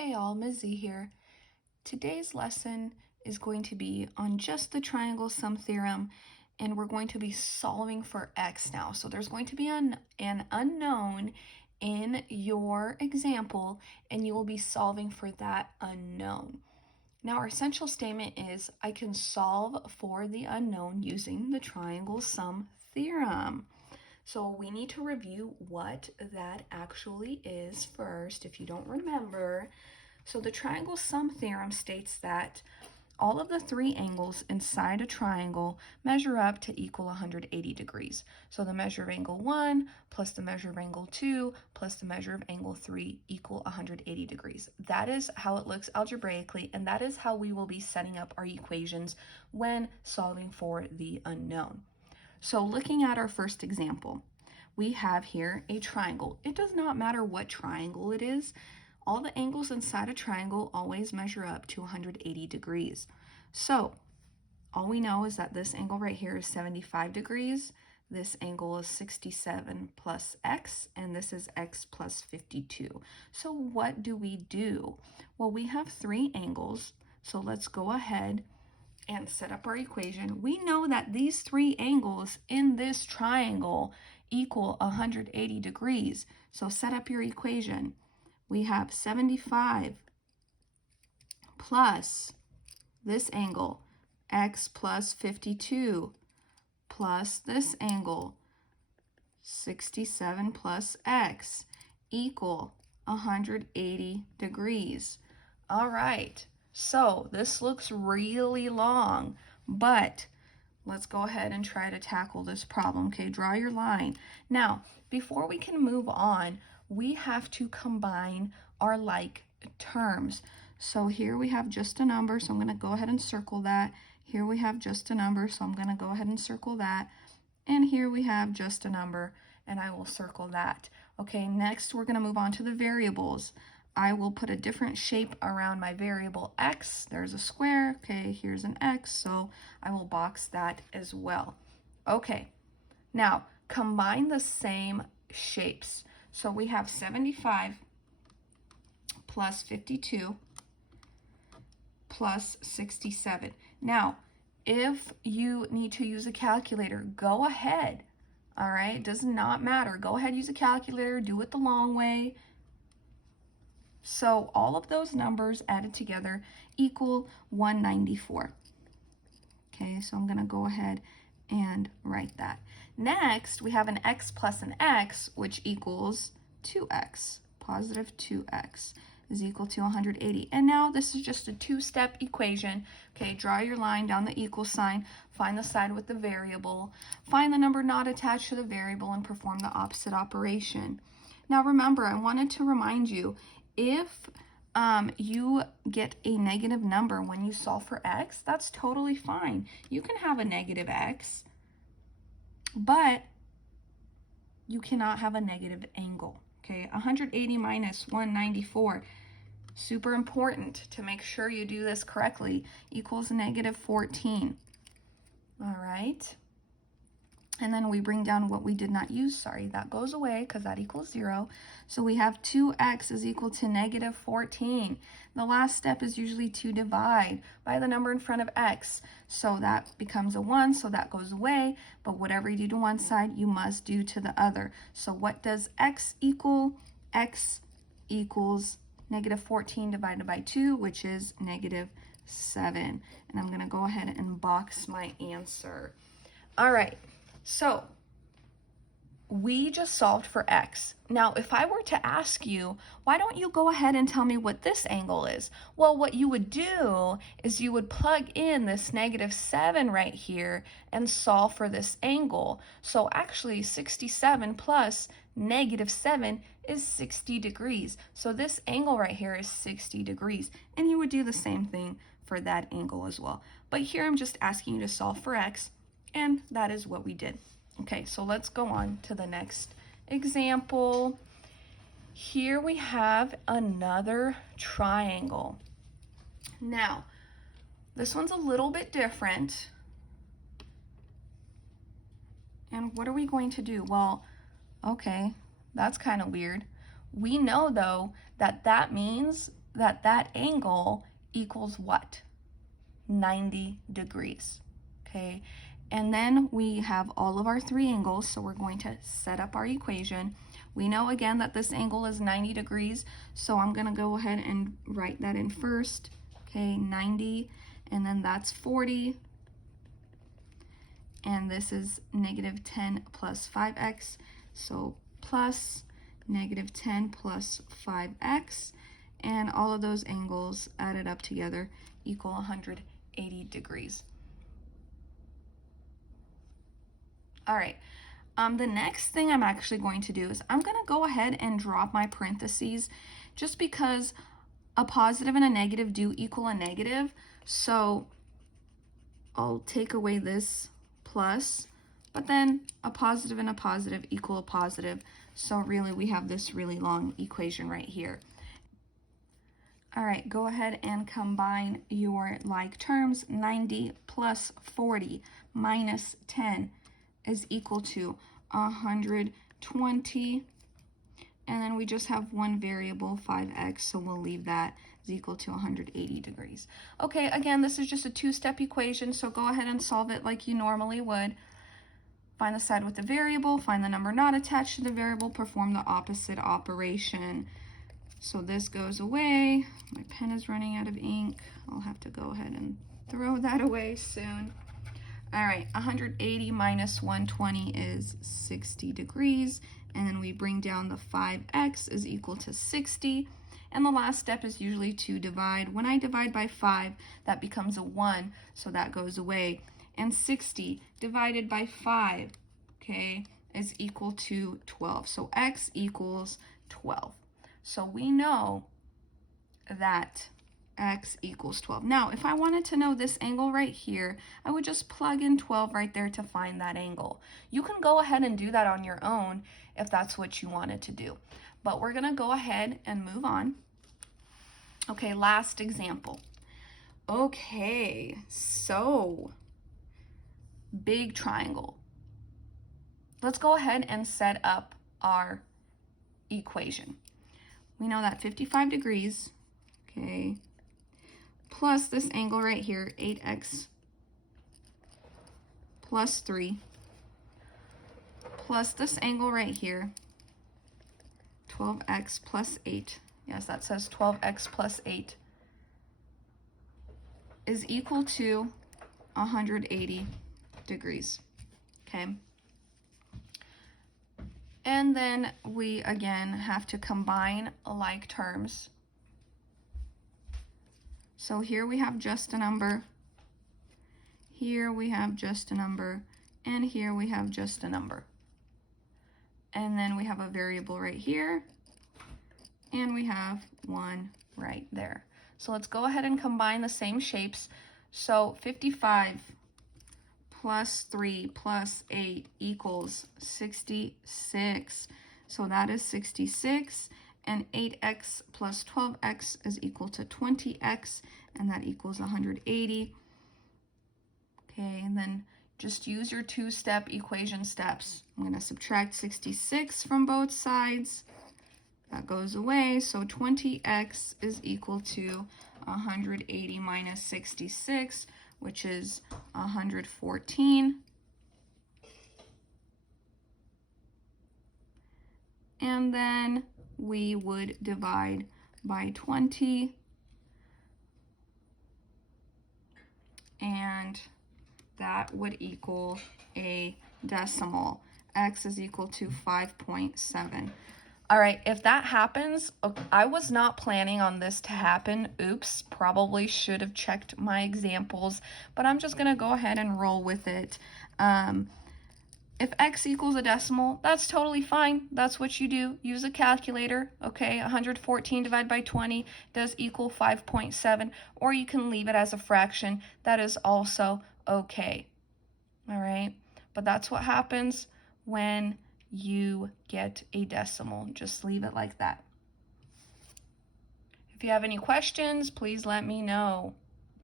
Hey all, Ms. Z here. Today's lesson is going to be on just the triangle sum theorem, and we're going to be solving for x now. So there's going to be an unknown in your example, and you will be solving for that unknown. Now our essential statement is I can solve for the unknown using the triangle sum theorem. So we need to review what that actually is first, if you don't remember. So the triangle sum theorem states that all of the three angles inside a triangle measure up to equal 180 degrees. So the measure of angle 1 plus the measure of angle 2 plus the measure of angle 3 equal 180 degrees. That is how it looks algebraically, and that is how we will be setting up our equations when solving for the unknown. So looking at our first example, we have here a triangle. It does not matter what triangle it is. All the angles inside a triangle always measure up to 180 degrees. So all we know is that this angle right here is 75 degrees. This angle is 67 plus x, and this is x plus 52. So what do we do? Well, we have three angles, so let's go ahead and set up our equation. We know that these three angles in this triangle equal 180 degrees. So set up your equation. We have 75 plus this angle, x plus 52, plus this angle, 67 plus x, equal 180 degrees. All right. So this looks really long, but let's go ahead and try to tackle this problem. Okay, draw your line. Now, before we can move on, we have to combine our like terms. So here we have just a number, so I'm going to go ahead and circle that. Here we have just a number, so I'm going to go ahead and circle that. And here we have just a number, and I will circle that. Okay, next we're going to move on to the variables. I will put a different shape around my variable x. There's a square. Okay, here's an x, so I will box that as well. Okay, now combine the same shapes. So we have 75 plus 52 plus 67. Now, if you need to use a calculator, go ahead. All right, it does not matter. Go ahead, use a calculator, do it the long way. So all of those numbers added together equal 194. Okay, so I'm going to go ahead and write that. Next, we have an x plus an x, which equals 2x. Positive 2x is equal to 180. And now this is just a two-step equation. Okay, draw your line down the equal sign, find the side with the variable, find the number not attached to the variable, and perform the opposite operation. Now remember, I wanted to remind you, if you get a negative number when you solve for x, that's totally fine. You can have a negative x, but you cannot have a negative angle. Okay, 180 minus 194, super important to make sure you do this correctly, equals negative 14. All right. And then we bring down what we did not use. Sorry, that goes away because that equals 0. So we have 2x is equal to negative 14. The last step is usually to divide by the number in front of x. So that becomes a 1, so that goes away. But whatever you do to one side, you must do to the other. So what does x equal? X equals negative 14 divided by 2, which is negative 7. And I'm going to go ahead and box my answer. All right. So we just solved for x. Now, if I were to ask you, why don't you go ahead and tell me what this angle is? Well, what you would do is you would plug in this negative 7 right here and solve for this angle. So actually 67 plus negative 7 is 60 degrees. So this angle right here is 60 degrees. And you would do the same thing for that angle as well. But here I'm just asking you to solve for x. And that is what we did. Okay, so let's go on to the next example. Here we have another triangle. Now, this one's a little bit different. And what are we going to do? Well, okay, that's kind of weird. We know, though, that means that that angle equals what? 90 degrees, okay? And then we have all of our three angles, so we're going to set up our equation. We know again that this angle is 90 degrees, so I'm gonna go ahead and write that in first, okay? 90, and then that's 40, and this is negative 10 plus 5x, so plus negative 10 plus 5x, and all of those angles added up together equal 180 degrees. All right, the next thing I'm actually going to do is I'm gonna go ahead and drop my parentheses just because a positive and a negative do equal a negative. So I'll take away this plus, but then a positive and a positive equal a positive. So really we have this really long equation right here. All right, go ahead and combine your like terms. 90 plus 40 minus 10 is equal to 120. And then we just have one variable, 5x, so we'll leave that is equal to 180 degrees. Okay, again, this is just a two-step equation, so go ahead and solve it like you normally would. Find the side with the variable, find the number not attached to the variable, perform the opposite operation. So this goes away. My pen is running out of ink. I'll have to go ahead and throw that away soon. All right, 180 minus 120 is 60 degrees. And then we bring down the 5x is equal to 60. And the last step is usually to divide. When I divide by 5, that becomes a 1, so that goes away. And 60 divided by 5, okay, is equal to 12. So x equals 12. So we know that x equals 12. Now, if I wanted to know this angle right here, I would just plug in 12 right there to find that angle. You can go ahead and do that on your own if that's what you wanted to do. But we're gonna go ahead and move on. Okay, last example. Okay, so big triangle. Let's go ahead and set up our equation. We know that 55 degrees, okay, plus this angle right here, 8x plus 3, plus this angle right here, 12x plus 8, yes, that says 12x plus 8, is equal to 180 degrees, okay? And then we, again, have to combine like terms. So here we have just a number, here we have just a number, and here we have just a number. And then we have a variable right here, and we have one right there. So let's go ahead and combine the same shapes. So 55 plus 3 plus 8 equals 66. So that is 66. And 8x plus 12x is equal to 20x, and that equals 180. Okay, and then just use your two-step equation steps. I'm going to subtract 66 from both sides. That goes away, so 20x is equal to 180 minus 66, which is 114. And then we would divide by 20, and that would equal a decimal. X is equal to 5.7. All right, if that happens, I was not planning on this to happen. Oops, probably should have checked my examples, but I'm just gonna go ahead and roll with it. If x equals a decimal, that's totally fine. That's what you do. Use a calculator, okay? 114 divided by 20 does equal 5.7, or you can leave it as a fraction. That is also okay, all right? But that's what happens when you get a decimal. Just leave it like that. If you have any questions, please let me know.